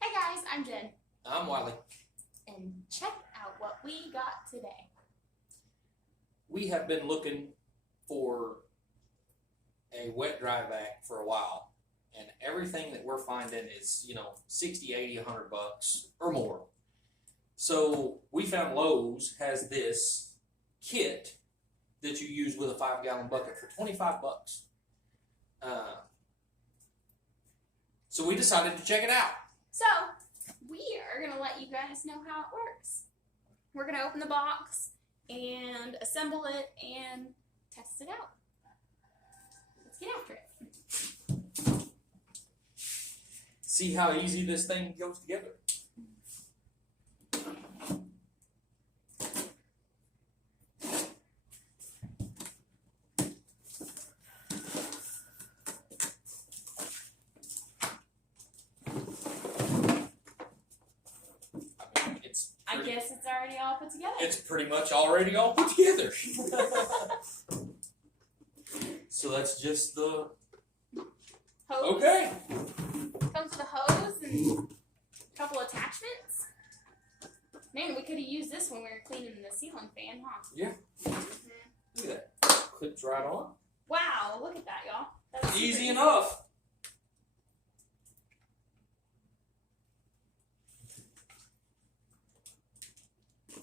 Hey guys, I'm Jen. I'm Wiley. And check out what we got today. We have been looking for a wet dry vac for a while, and everything that we're finding is, 60, 80, 100 bucks or more. So we found Lowe's has this kit that you use with a 5-gallon bucket for 25 bucks. So we decided to check it out. So we are going to let you guys know how it works. We're going to open the box and assemble it and test it out. Let's get after it. See how easy this thing goes together. I guess it's already all put together. It's pretty much already all put together. So that's just the hose. Okay. Comes with a hose and a couple attachments. Man, we could have used this when we were cleaning the ceiling fan, huh? Yeah. Mm-hmm. Look at that. Clips right on. Wow, look at that, y'all. That was Easy enough.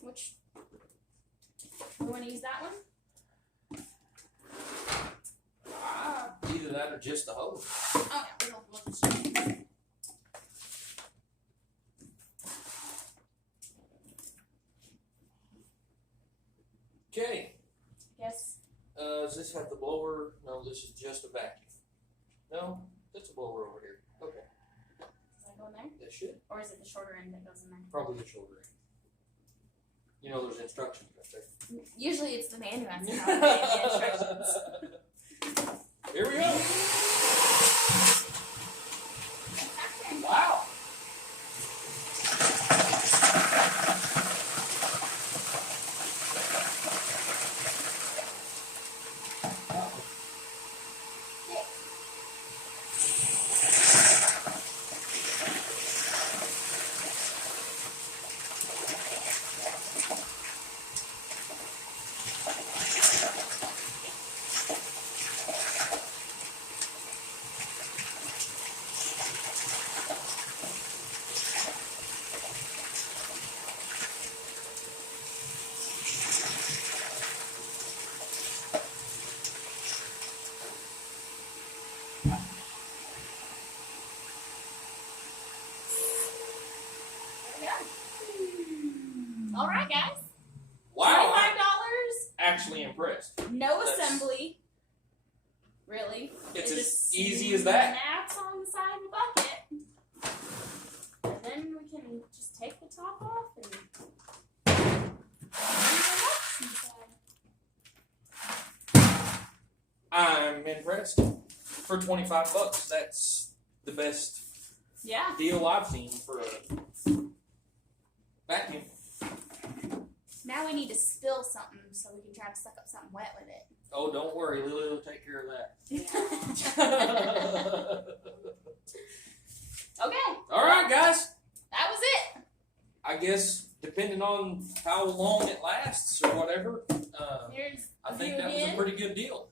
Which, you want to use that one? Either that or just the hose. Oh yeah, we'll just Okay. Yes. Does this have the blower? No, this is just a vacuum. No, that's a blower over here. Okay. Does that go in there? That should. Or is it the shorter end that goes in there? Probably the shoulder end. There's instructions right there. Usually it's the man who has to have the instructions. Here we go. Wow. All right, guys. Wow. $25. Actually impressed. No assembly. Really. It's as just easy as that. Snaps on the side of the bucket. And then we can just take the top off and I'm impressed. For 25 bucks, that's the best deal I've seen for a vacuum. Now we need to spill something so we can try to suck up something wet with it. Oh, don't worry. Lily will take care of that. Okay. All right, guys. That was it. I guess depending on how long it lasts or whatever, Here's I think that was a pretty good deal.